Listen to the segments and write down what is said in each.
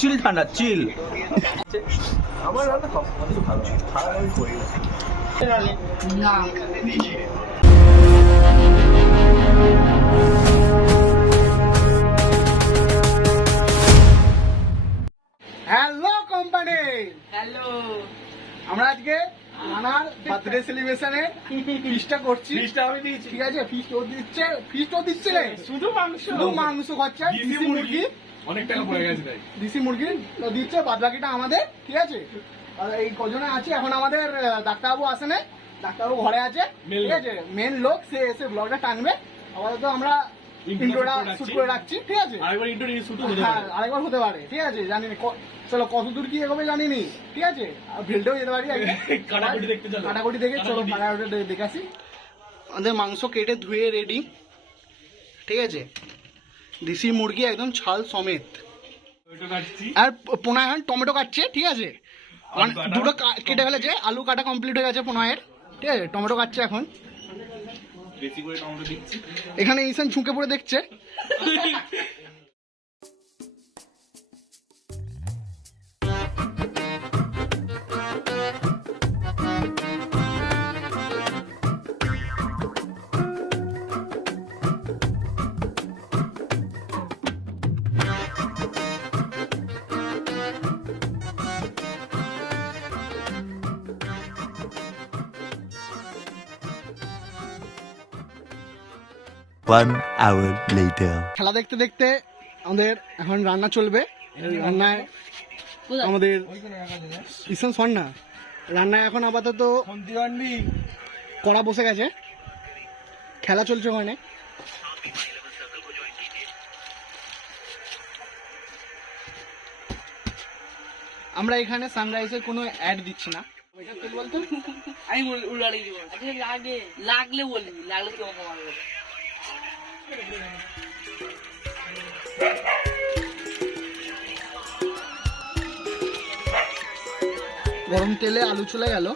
চিল ঠান্ডা চিল আমার রান্না সব ভালো খারাপ আমি করি না। Hello company, hello. আমরা আজকে নানার বার্থডে সেলিব্রেশনে ফিস্টটা করছি। ফিস্টটা আমি দিয়েছি, ঠিক আছে? ফিস্ট ও দিচ্ছে শুধু মাংস খরচা। দেশি মুরগি অনেক টাকা পড়ে গেছে, তাই দেশি মুরগি দিচ্ছে, বাদ বাকিটা আমাদের, ঠিক আছে? আর এই কজনে আছে এখন, আমাদের ডাক্তারবাবু আসে নাই, ডাক্তারবাবু ঘরে আছে, ঠিক আছে? মেন লোক সে এসে ব্লগটা টানবে। আপাতত আমরা ইন্ট্রোটা শুট করে রাখছি, ঠিক আছে? আরেকবার হতে পারে, ঠিক আছে? জানি না চলো কত দূর কি এগোবে জানি নি, ঠিক আছে? ভেলতেও যেতে পারি, কাটাকুটি দেখে চলো কাটাকুটি দেখে আসি। আমাদের মাংস কেটে ধুয়ে রেডি, ঠিক আছে? দেশি মুরগি একদম ছাল সমেত, আর পোনা এখন টমেটো কাটছে, ঠিক আছে? দুটো কেটে ফেলেছে, আলু কাটা কমপ্লিট হয়ে গেছে পোনায়ের, ঠিক আছে? টমেটো কাটছে এখন, এখানে ঈশান ঝুঁকে পড়ে দেখছে। One hour later. খেলা দেখতে দেখতে আমাদের এখন রান্না চলবে। রান্নায় আমাদের ঈশান শোন না, রান্নায় এখন আপাতত কড়া বসে গেছে, খেলা চলছে ওখানে। আমরা এখানে সানরাইজের কোনো অ্যাড দিচ্ছি না। বলতো আমি উড়াড়ি দিব, লাগে লাগলে বলবি, লাগলে তোমাকে মারবো। গরম তেলে আলু চলে গেল,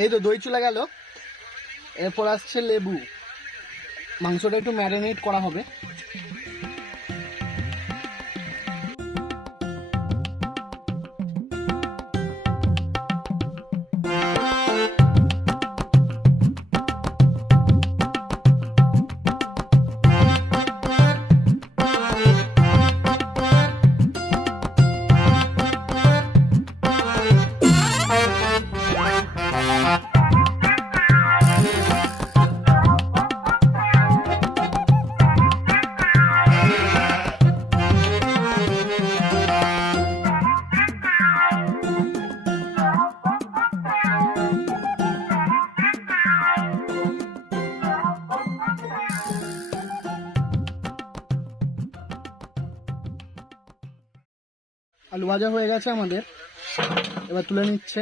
এই তো দই চলে গেল, এরপর আসছে লেবু। মাংসটা একটু ম্যারিনেট করা হবে। আলু ভাজা হয়ে গেছে আমাদের, এবার তুলে নিচ্ছে।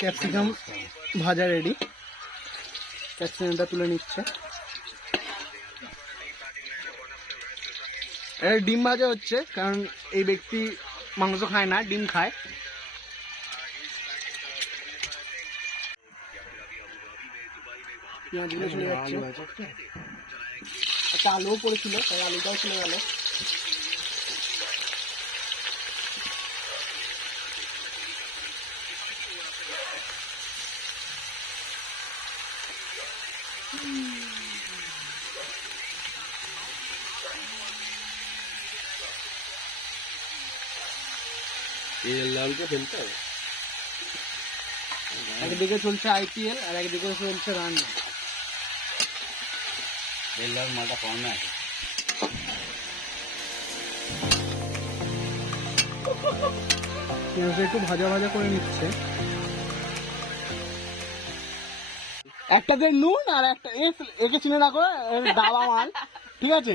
ক্যাপসিকাম ভাজা রেডি, ক্যাপসিকামটা তুলে নিচ্ছে। ডিম ভাজা হচ্ছে, কারণ এই ব্যক্তি মাংস খায় না, ডিম খায়। পেঁয়াজগুলো চলে যাচ্ছে, একটা আলুও পড়েছিল, তাই আলুটাও চলে গেল। একদিকে চলছে আইপিএল আর একদিকে চলছে রান্না। মালটা কমে আছে, পেঁয়াজটা একটু ভাজা ভাজা করে নিচ্ছে। একটাতে নুন আর একটা একে চিনে রাখো, দাবা মাল, ঠিক আছে?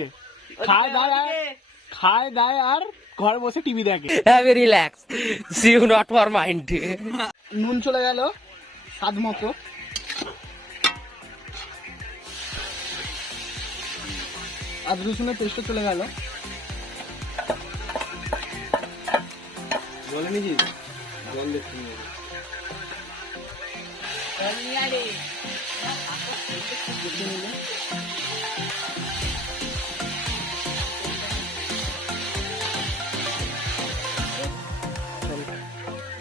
খায় দায় আর ঘরে বসে টিভি দেখে। Relax, see you not for mind. নুন চলে গেল স্বাদ মতো, আদা রসুনের পেস্টও চলে গেল। বলে নিজি জল দেখতে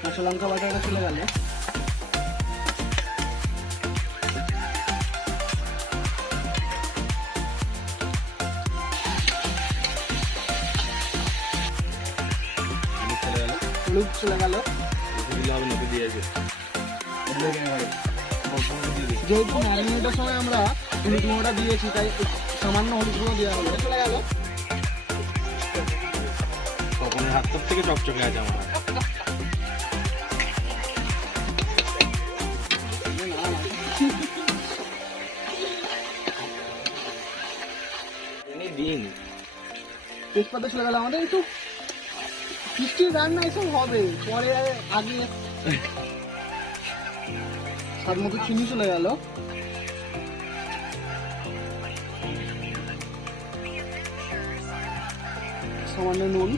কাঁচা লঙ্কা বাটাটা চলে গেল। হলুদ চলে গেল। যেহেতু ম্যারিনেটের সময় আমরা হলুদ গুঁড়োটা দিয়েছি, তাই সামান্য হলুদ গুঁড়ো দেওয়া হলো। চলে গেল। তখন হাত থেকে চকচকে আছে আমার। দিন তেজপাতা চলে গেল আমাদের। একটু মিষ্টির রান্না এসব হবে পরে, আগে স্বাদ মতো চিনি চলে গেল। সামান্য নুন,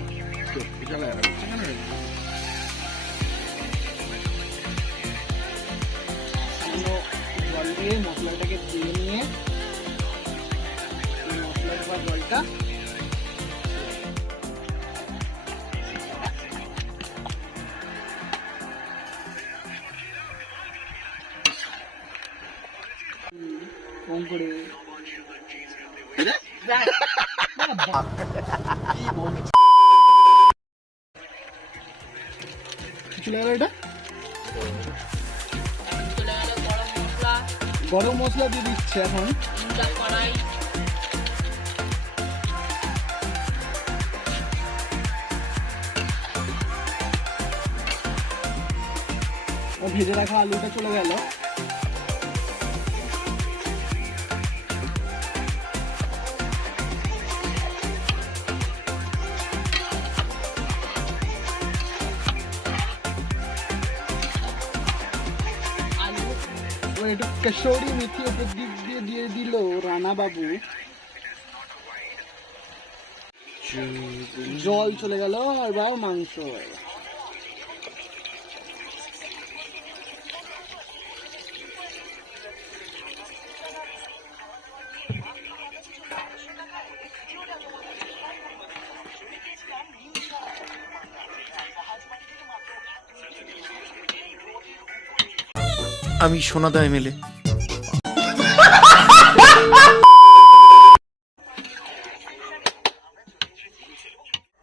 জল দিয়ে মশলাটাকে দিয়ে নিয়ে মশলার পর জলটা কম করে চলে গেল। এটা গরম মশলা দিয়ে দিচ্ছে এখন। ভেজে রাখা আলুটা চলে গেল। একটু কসৌরি মেথি উপর দিক দিয়ে দিল রানা বাবু। জল চলে গেল। এবার মাংস আমি সোনাদা এমএলএ।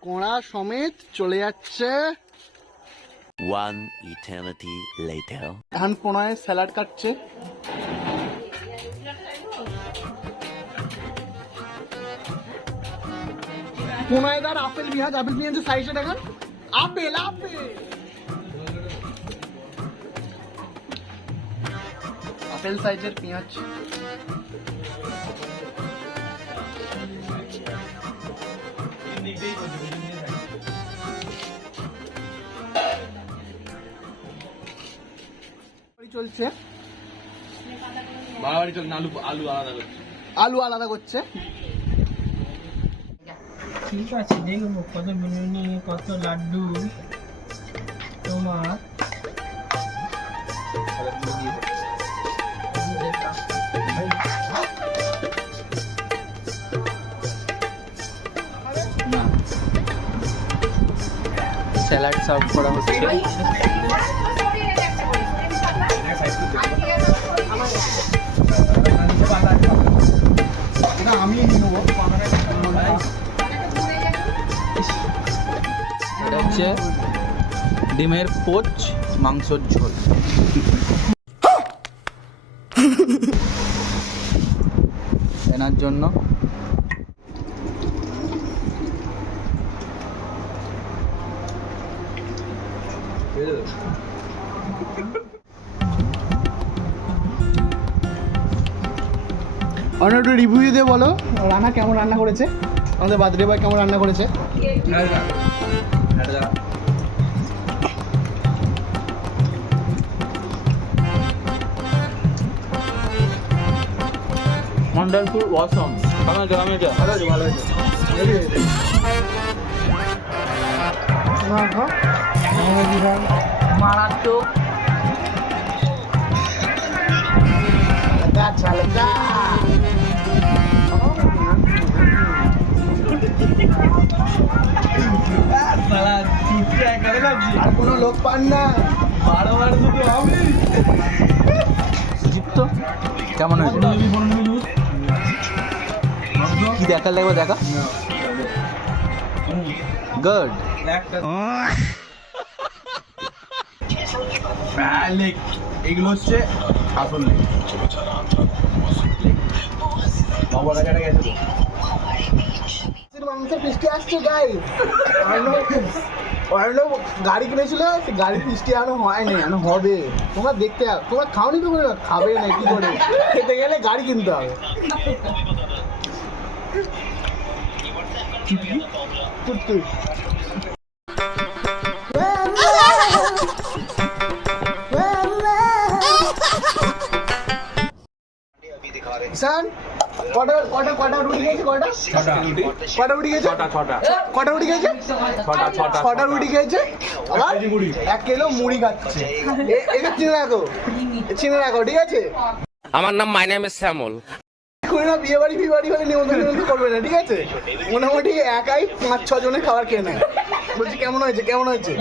কোঁড়া সমেত চলে যাচ্ছে। One eternity later. এখন কোনায় স্যালাড কাটছে। কোনায় তার আপেল পেঁয়াজ সাইজে দেখেন। আপেল সাইজের পেঁয়াজ। চলছে বাড়াবাড়ি চল। আলু আলু আলাদা করছে। আলু আলাদা করছে। ঠিক আছে, দেখবো কত বিরিয়ানি, কত লাড্ডু তোমার। স্যালাড সার্ভ করা হচ্ছে। আমি এটা হচ্ছে ডিমের পোচ মাংসর ঝোল। এনার জন্য অন্য একটু রিভিউ দিয়ে বলো রান্না কেমন রান্না করেছে, আমাদের বার্থডে বয় কেমন রান্না করেছে। ওয়ান্ডারফুল অসম কেমন গ্রামে যা ভালো হয়েছে ভালো হয়েছে। মারাত্মক। আর কোনো লোক পান না, বারবার শুধু আমি। জিপ্ত কেমন হয়েছে কি দেখার লাগবে দেখা গুড এগুলো হচ্ছে আসল লেগ। মাংসের বৃষ্টি আসছে গাই, অর্ণব গাড়ি কিনেছিল, সে গাড়ি বৃষ্টি এখনো হয়নি, এখনো হবে। তোমরা দেখতে তোমরা খাওনি তো, খাবে না কি করে, খেতে গেলে গাড়ি কিনতে হবে। ঈশান কটা রুটি খেয়েছে, কটা রুটি খেয়েছে, কটা রুটি খেয়েছে, ছটা রুটি খেয়েছে, আবার 1 কিলো মুড়ি খাচ্ছে। এটা চিনে রাখো ঠিক আছে। আমার নাম মাই নেম ইজ শ্যামল। এখন না বিয়ে বাড়ি হলে নিমন্ত্রণ করবে না ঠিক আছে, মোটামুটি একাই 5-6 জনের খাবার খেয়ে নেয়। বলছি কেমন হয়েছে, কেমন হয়েছে,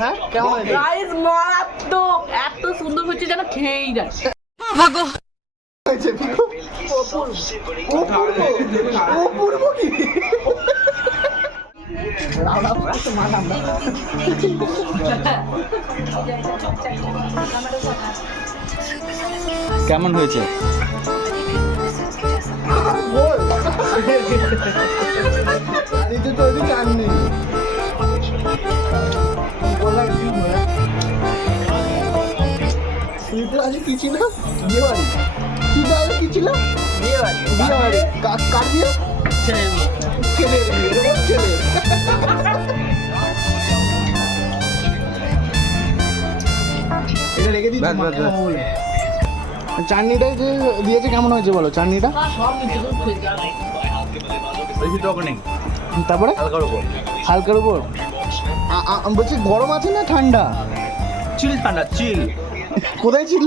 হ্যাঁ কেমন হয়েছে? গাইস মারাত্মক, এত সুন্দর হচ্ছে যেন খেয়েই যায়। হয়েছে অপূর্ব কি কেমন হয়েছে বল। আরে তো ওই গান নেই বলার কি হয়। সুইটার আজ কি ছিল, বিয়ে বাড়ি। সুইটার আজ কি ছিল, বিয়ে বাড়ি। কার বিয়ে, ছেলে ছেলে। এটা রেখে দিচ্ছি। চাটনিটা যে দিয়েছে কেমন হয়েছে বলো, চাটনিটা সব কিছু বেশি টক নেই, তারপরে হালকার উপর বলছি গরম আছে না ঠান্ডা, চিল ঠান্ডা চিল কোথায় ছিল,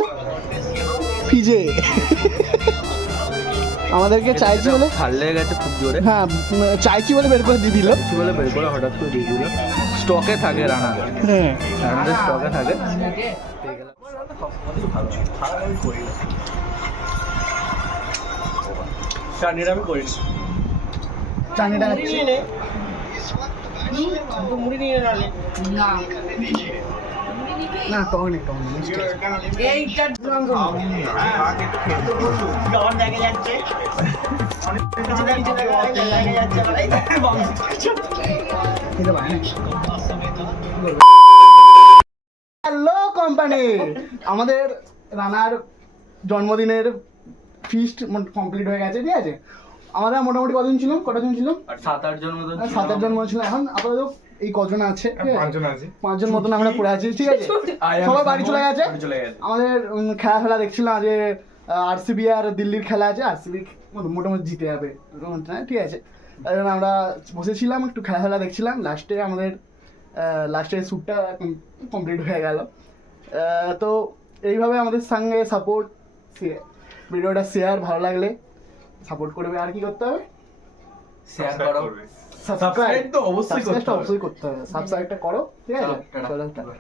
ফ্রিজে। আমাদেরকে চাইছি বলে, ঠাল লেগে গেছে খুব জোরে, হ্যাঁ চাইছি বলে বের করে দিয়ে দিল। কিছু বলে বের করে হঠাৎ করে দিয়ে দিল। স্টকে থাকে রানাদের, হ্যাঁ রানাদের স্টকে থাকে। চাটনিটা আমি করিনি, চাটনিটা মুড়ি নিয়ে নালে না না টক নেই, টক নেই, মিষ্টি আছে। এইটা খেতে পারে না। হ্যালো কোম্পানি, আমাদের রানার জন্মদিনের ফিস্ট কমপ্লিট হয়ে গেছে ঠিক আছে। আমরা মোটামুটি কতজন ছিলাম, কটা জন ছিলাম, আর 7-8 জন মতন 7-8 জন মতো ছিল। এখন আপাতত এই কজন আছে, 5 জন মতন আমরা পড়ে আছি ঠিক আছে। সবাই বাড়ি চলে গেছে। আমাদের খেলা দেখছিলাম আজ আরসিবি আর দিল্লির খেলা আছে, আরসিবি মোটামুটি জিতে যাবে ঠিক আছে। তাই জন্য আমরা বসেছিলাম একটু খেলা দেখছিলাম। লাস্টে আমাদের লাস্টের শ্যুটটা কমপ্লিট হয়ে গেল। তো এইভাবে আমাদের সঙ্গে সাপোর্ট, ভিডিওটা শেয়ার, ভালো লাগলে সাপোর্ট করবে। আর কি করতে হবে, শেয়ার করো, সাবস্ক্রাইব তো অবশ্যই অবশ্যই করতে হবে, সাবস্ক্রাইবটা করো ঠিক আছে। চলো টাটা।